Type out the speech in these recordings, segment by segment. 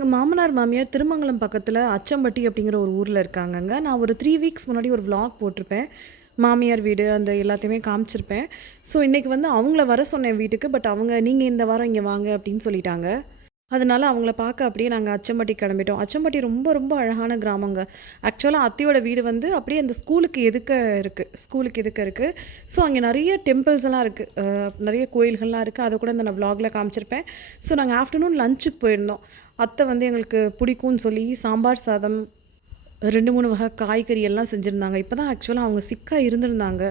எங்கள் மாமனார் மாமியார் திருமங்கலம் பக்கத்தில் அச்சம்பட்டி அப்படிங்கிற ஒரு ஊரில் இருக்காங்கங்க. நான் ஒரு த்ரீ வீக்ஸ் முன்னாடி ஒரு விளாக் போட்டிருப்பேன். மாமியார் வீடு அந்த எல்லாத்தையுமே காமிச்சிருப்பேன். ஸோ இன்றைக்கி வந்து அவங்கள வர சொன்னேன் வீட்டுக்கு பட் அவங்க நீங்கள் இந்த வாரம் இங்கே வாங்க அப்படின்னு சொல்லிட்டாங்க. அதனால் அவங்கள பார்க்க அப்படியே நாங்கள் அச்சம்பட்டி கிளம்பிட்டோம். அச்சம்பட்டி ரொம்ப ரொம்ப அழகான கிராமங்க. ஆக்சுவலாக அத்தையோட வீடு வந்து அப்படியே அந்த ஸ்கூலுக்கு எதுக்க இருக்குது ஸ்கூலுக்கு எதுக்க இருக்குது ஸோ அங்கே நிறைய டெம்பிள்ஸ் எல்லாம் இருக்குது நிறைய கோயில்கள்லாம் இருக்குது அதை கூட இந்த நான் vlogல காமிச்சிருப்பேன். ஸோ நாங்கள் ஆஃப்டர்நூன் லஞ்சுக்கு போயிருந்தோம். அத்தை வந்து எங்களுக்கு பிடிக்கும்னு சொல்லி சாம்பார் சாதம் ரெண்டு மூணு வகை காய்கறி எல்லாம் செஞ்சுருந்தாங்க. இப்போ தான் ஆக்சுவலாக அவங்க சிக்காக இருந்திருந்தாங்க.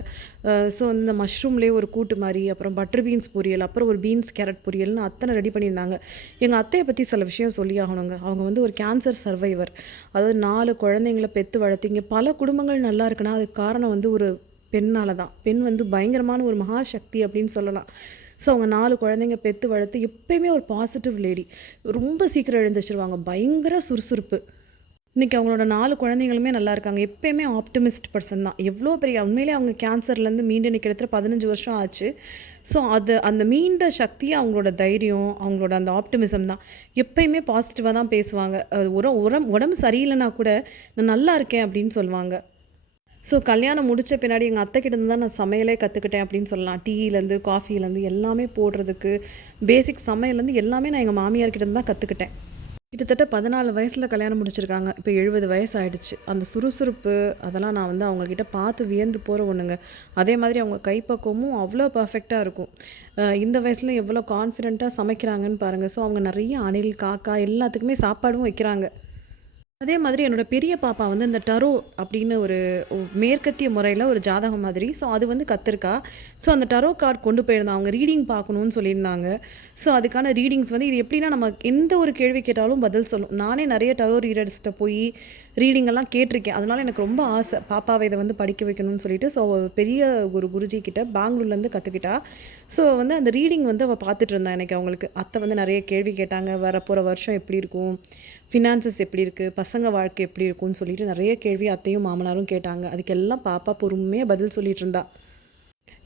ஸோ இந்த மஷ்ரூம்லேயே ஒரு கூட்டு மாதிரி அப்புறம் பட்டர் பீன்ஸ் பொரியல் அப்புறம் ஒரு பீன்ஸ் கேரட் பொரியல்னு அத்தனை ரெடி பண்ணியிருந்தாங்க. எங்கள் அத்தையை பற்றி சில விஷயம் சொல்லி ஆகணுங்க. அவங்க வந்து ஒரு கேன்சர் சர்வைவர் அதாவது நாலு குழந்தைங்கள பெற்று வளர்த்திங்க. பல குடும்பங்கள் நல்லா இருக்குன்னா அதுக்கு காரணம் வந்து ஒரு பெண்ணால் தான் பெண் வந்து பயங்கரமான ஒரு மகாசக்தி அப்படின்னு சொல்லலாம். ஸோ அவங்க நாலு குழந்தைங்க பெற்று வளர்த்து எப்பயுமே ஒரு பாசிட்டிவ் லேடி ரொம்ப சீக்கிரம் எழுந்திரிச்சிருவாங்க. பயங்கர சுறுசுறுப்பு. இன்றைக்கி அவங்களோட நாலு குழந்தைங்களுமே நல்லா இருக்காங்க. எப்பயுமே ஆப்டிமிஸ்ட் பர்சன் தான். எவ்வளோ பெரிய உண்மையிலே அவங்க கேன்சர்லேருந்து மீண்டு நிற்கிறதுல பதினஞ்சு வருஷம் ஆச்சு. ஸோ அது அந்த மீண்ட சக்தி அவங்களோட தைரியம் அவங்களோட அந்த ஆப்டிமிசம் தான். எப்பயுமே பாசிட்டிவாக தான் பேசுவாங்க. அது உரம் உரம் உடம்பு சரியில்லைனா கூட நான் நல்லா இருக்கேன் அப்படின்னு சொல்லுவாங்க. ஸோ கல்யாணம் முடித்த பின்னாடி எங்கள் அத்தைக்கிட்ட இருந்து தான் நான் சமையலே கற்றுக்கிட்டேன் அப்படின்னு சொல்லலாம். டீயிலேருந்து காஃபிலேருந்து எல்லாமே போடுறதுக்கு பேசிக் சமையல்லேருந்து எல்லாமே நான் எங்கள் மாமியார்கிட்ட இருந்து தான் கற்றுக்கிட்டேன் கிட்டத்தட்ட பதினாலு வயசில் கல்யாணம் முடிச்சிருக்காங்க. இப்போ எழுபது வயசு ஆயிடுச்சு அந்த சுறுசுறுப்பு அதெல்லாம் நான் வந்து அவங்கக்கிட்ட பார்த்து வியந்து போகிற ஒன்றுங்க அதே மாதிரி அவங்க கைப்பக்குவமும் அவ்வளோ பர்ஃபெக்டாக இருக்கும். இந்த வயசில் எவ்வளோ கான்ஃபிடெண்ட்டாக சமைக்கிறாங்கன்னு பாருங்கள் ஸோ அவங்க நிறைய அணில் காக்கா எல்லாத்துக்குமே சாப்பாடும் வைக்கிறாங்க. அதே மாதிரி என்னோட பெரிய பாப்பா வந்து இந்த டரோ அப்படின்னு ஒரு மேற்கத்திய முறையில் ஒரு ஜாதகம் மாதிரி. ஸோ அது வந்து கத்திருக்கா. ஸோ அந்த டரோ கார்டு கொண்டு போயிருந்தாங்க அவங்க ரீடிங் பார்க்கணும்னு சொல்லியிருந்தாங்க. ஸோ அதுக்கான ரீடிங்ஸ் வந்து இது எப்படின்னா நம்ம எந்த ஒரு கேள்வி கேட்டாலும் பதில் சொல்லும். நானே நிறைய டரோ ரீடர்ஸ்கிட்ட போய் ரீடிங்கெல்லாம் கேட்டிருக்கேன். அதனால் எனக்கு ரொம்ப ஆசை. பாப்பாவை இதை வந்து படிக்க வைக்கணும்னு சொல்லிட்டு ஸோ பெரிய ஒரு குருஜி கிட்ட பெங்களூர்லேருந்து கற்றுக்கிட்டா ஸோ வந்து அந்த ரீடிங் வந்து அவள் பார்த்துட்டு இருந்தா எனக்கு அவங்களுக்கு. அத்தை வந்து நிறைய கேள்வி கேட்டாங்க. வரப்போகிற வருஷம் எப்படி இருக்கும்? ஃபினான்சஸ் எப்படி இருக்குது பசங்க வாழ்க்கை எப்படி இருக்கும்னு சொல்லிட்டு நிறைய கேள்வி அத்தையும் மாமனாரும் கேட்டாங்க. அதுக்கெல்லாம் பாப்பா பொறுமையாக பதில் சொல்லிட்டு இருந்தா.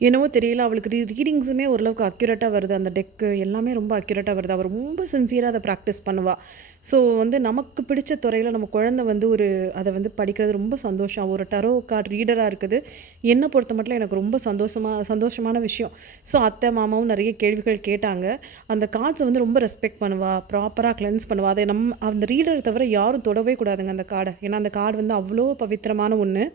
என்னவோ தெரியல அவளுக்கு ரீ ரீடிங்ஸுமே ஓரளவுக்கு அக்யூரேட்டாக வருது. அந்த டெக்கு எல்லாமே ரொம்ப அக்யூரேட்டாக வருது. அவள் ரொம்ப சின்சியராக அதை ப்ராக்டிஸ் பண்ணுவாள் ஸோ வந்து நமக்கு பிடிச்ச துறையில் நம்ம குழந்தை வந்து ஒரு அதை வந்து படிக்கிறது ரொம்ப சந்தோஷம். ஒரு டரோ கார்டு ரீடராக இருக்குது. என்னை பொறுத்த மட்டும் எனக்கு ரொம்ப சந்தோஷமாக சந்தோஷமான விஷயம். ஸோ அத்தை மாமாவும் நிறைய கேள்விகள் கேட்டாங்க. அந்த கார்ட்ஸை வந்து ரொம்ப ரெஸ்பெக்ட் பண்ணுவாள் ப்ராப்பராக கிளென்ஸ் பண்ணுவாள் அதை நம்ம அந்த ரீடரை தவிர யாரும் தொடவே கூடாதுங்க அந்த கார்டை ஏன்னா அந்த கார்டு வந்து அவ்வளோ பவித்திரமான ஒன்று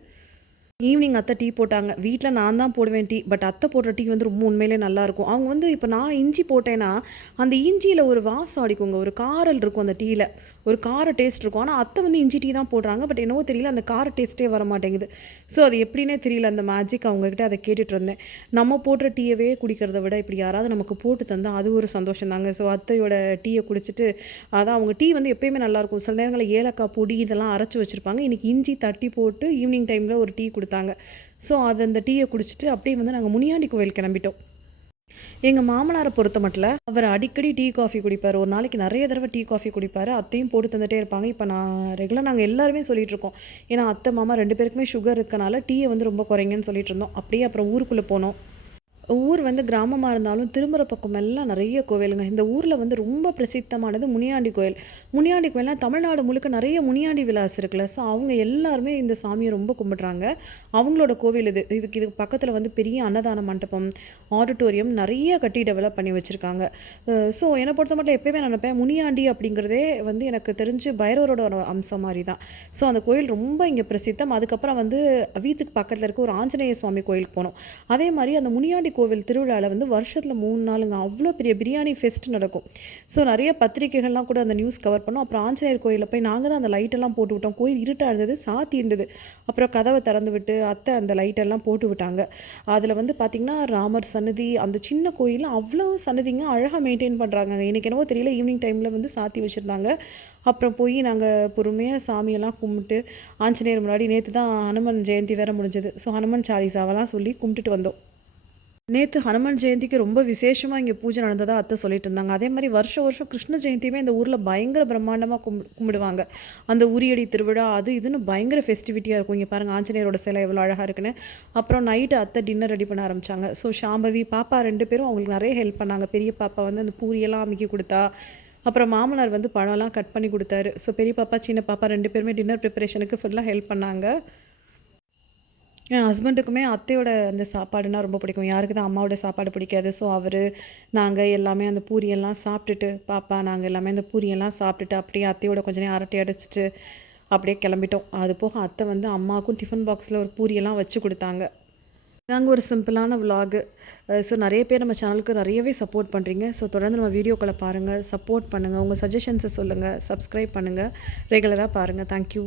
ஈவினிங் அத்தை டீ போட்டாங்க. வீட்டில் நான் தான் போடுவேன் டீ. பட் அத்தை போடுற டீ வந்து ரொம்ப உண்மையிலே நல்லாயிருக்கும் அவங்க வந்து இப்போ நான் இஞ்சி போட்டேன்னா அந்த இஞ்சியில் ஒரு வாசம் அடிக்குங்க. ஒரு காரல் இருக்கும் அந்த டீயில் ஒரு கார டேஸ்ட் இருக்கும். ஆனால் அத்தை வந்து இஞ்சி டீ தான் போடுறாங்க. பட் என்னவோ தெரியல அந்த கார டேஸ்ட்டே வர மாட்டேங்குது. ஸோ அது எப்படின்னே தெரியல. அந்த மேஜிக் அவங்கக்கிட்ட அதை கேட்டுட்டு இருந்தேன். நம்ம போடுற டீயவே குடிக்கிறத விட இப்படி யாராவது நமக்கு போட்டு தந்தால் அது ஒரு சந்தோஷம் தாங்க ஸோ அத்தையோட டீயை குடிச்சிட்டு அதான் அவங்க டீ வந்து எப்பயுமே நல்லாயிருக்கும் சில நேரங்களில் ஏலக்காய் பொடி இதெல்லாம் அரைச்சி வச்சுருப்பாங்க. இன்றைக்கி இஞ்சி தட்டி போட்டு ஈவினிங் டைமில் ஒரு டீ கொடுத்தாங்க. ஸோ அது அந்த டீயை குடிச்சிட்டு அப்படியே வந்து நாங்கள் முனியாண்டி கோவில் கிளம்பிட்டோம். எங்கள் மாமனாரை பொறுத்த மட்டும் அவர் அடிக்கடி டீ காஃபி குடிப்பார். ஒரு நாளைக்கு நிறைய தடவை டீ காஃபி குடிப்பார். அத்தையும் போட்டு தந்துட்டே இருப்பாங்க. இப்போ நான் ரெகுலராக நாங்கள் எல்லாருமே சொல்லிட்டு இருக்கோம். ஏன்னா அத்தை மாமா ரெண்டு பேருக்குமே சுகர் இருக்கனால டீயை வந்து ரொம்ப குறைங்கன்னு சொல்லிட்டு இருந்தோம். அப்படியே அப்புறம் ஊருக்குள்ளே போனோம். ஊர் வந்து கிராமமாக இருந்தாலும் திரும்புகிற பக்கம் எல்லாம் நிறைய கோவிலுங்க. இந்த ஊரில் வந்து ரொம்ப பிரசித்தமானது முனியாண்டி கோயில். முனியாண்டி கோயில்னா தமிழ்நாடு முழுக்க நிறைய முனியாண்டி விலாஸ் இருக்குல்ல. ஸோ அவங்க எல்லாருமே இந்த சாமியை ரொம்ப கும்பிட்றாங்க. அவங்களோட கோவில் இது. இதுக்கு இதுக்கு பக்கத்தில் வந்து பெரிய அன்னதான மண்டபம் ஆடிட்டோரியம் நிறைய கட்டி டெவலப் பண்ணி வச்சுருக்காங்க. ஸோ என்னை பொறுத்த மட்டும் எப்பயுமே நான் நினைப்பேன் முனியாண்டி அப்படிங்கிறதே வந்து எனக்கு தெரிஞ்சு பைரவரோட ஒரு அம்சம் மாதிரி தான் ஸோ அந்த கோயில் ரொம்ப இங்கே பிரசித்தம். அதுக்கப்புறம் வந்து வீட்டுக்கு பக்கத்தில் இருக்க ஒரு ஆஞ்சநேய சுவாமி கோயிலுக்கு போனோம். அதே மாதிரி அந்த முனியாண்டி கோவில் திருவிழாவில் வந்து வருஷத்தில் மூணு நாளுங்க. அவ்வளோ பெரிய பிரியாணி ஃபெஸ்ட் நடக்கும். ஸோ நிறைய பத்திரிகைகள்லாம் கூட அந்த நியூஸ் கவர் பண்ணோம். அப்புறம் ஆஞ்சநேயர் கோயிலில் போய் நாங்கள் தான் அந்த லைட்டெல்லாம் போட்டு விட்டோம். கோயில் இருட்டாக இருந்தது சாத்தி இருந்தது. அப்புறம் கதவை திறந்து விட்டு அத்தை அந்த லைட்டெல்லாம் போட்டு விட்டாங்க. அதில் வந்து பார்த்திங்கன்னா ராமர் சன்னதி அந்த சின்ன கோயில் அவ்வளோ சன்னதிங்க அழகாக மெயின்டைன் பண்ணுறாங்க எனக்கு என்னவோ தெரியல ஈவினிங் டைமில் வந்து சாத்தி வச்சுருந்தாங்க. அப்புறம் போய் நாங்கள் பொறுமையாக சாமியெல்லாம் கும்பிட்டு ஆஞ்சநேயர் முன்னாடி நேற்று தான் ஹனுமன் ஜெயந்தி வேற முடிஞ்சது. ஸோ ஹனுமன் சாலிசாவெல்லாம் சொல்லி கும்பிட்டுட்டு வந்தோம். நேற்று ஹனுமன் ஜெயந்திக்கு ரொம்ப விசேஷமாக இங்கே பூஜை நடந்ததா அத்தை சொல்லிட்டு இருந்தாங்க. அதே மாதிரி வருஷம் வருஷம் கிருஷ்ண ஜெயந்தியுமே இந்த ஊரில் பயங்கர பிரம்மாண்டமாக கும் கும்பிடுவாங்க. அந்த உரியடி திருவிழா அது இதுன்னு பயங்கர ஃபெஸ்டிவிட்டியாக இருக்கும். இங்கே பாருங்கள் ஆஞ்சநேயரோட சிலை எவ்வளோ அழகாக இருக்குன்னு. அப்புறம் நைட்டு அத்தை டின்னர் ரெடி பண்ண ஆரம்பித்தாங்க ஸோ ஷாம்பவி பாப்பா ரெண்டு பேரும் அவங்களுக்கு நிறைய ஹெல்ப் பண்ணாங்க. பெரிய பாப்பா வந்து அந்த பூரியெல்லாம் அமுக்கி கொடுத்தா. அப்புறம் மாமனார் வந்து பழம்லாம் கட் பண்ணி கொடுத்தாரு. ஸோ பெரிய பாப்பா சின்ன பாப்பா ரெண்டு பேருமே டின்னர் ப்ரிப்பரேஷனுக்கு ஃபுல்லாக ஹெல்ப் பண்ணாங்க. என் ஹஸ்பண்டுக்குமே அத்தையோட அந்த சாப்பாடுனா ரொம்ப பிடிக்கும். யாருக்கு தான் அம்மாவோட சாப்பாடு பிடிக்காது. ஸோ அவர் நாங்கள் எல்லாமே அந்த பூரியெல்லாம் சாப்பிட்டுட்டு பாப்பா நாங்கள் எல்லாமே அந்த பூரியெல்லாம் சாப்பிட்டுட்டு அப்படியே அத்தையோட கொஞ்ச நேரம் அரட்டை அடைச்சிட்டு அப்படியே கிளம்பிட்டோம். அது போக அத்தை வந்து அம்மாவுக்கும் டிஃபன் பாக்ஸில் ஒரு பூரியெல்லாம் வச்சு கொடுத்தாங்க. இதாங்க ஒரு சிம்பிளான விலாகு ஸோ நிறைய பேர் நம்ம சேனலுக்கு நிறையவே சப்போர்ட் பண்ணுறீங்க ஸோ தொடர்ந்து நம்ம வீடியோக்களை பாருங்கள் சப்போர்ட் பண்ணுங்கள் உங்கள் சஜஷன்ஸை சொல்லுங்கள் சப்ஸ்கிரைப் பண்ணுங்கள் ரெகுலராக பாருங்கள் தேங்க்யூ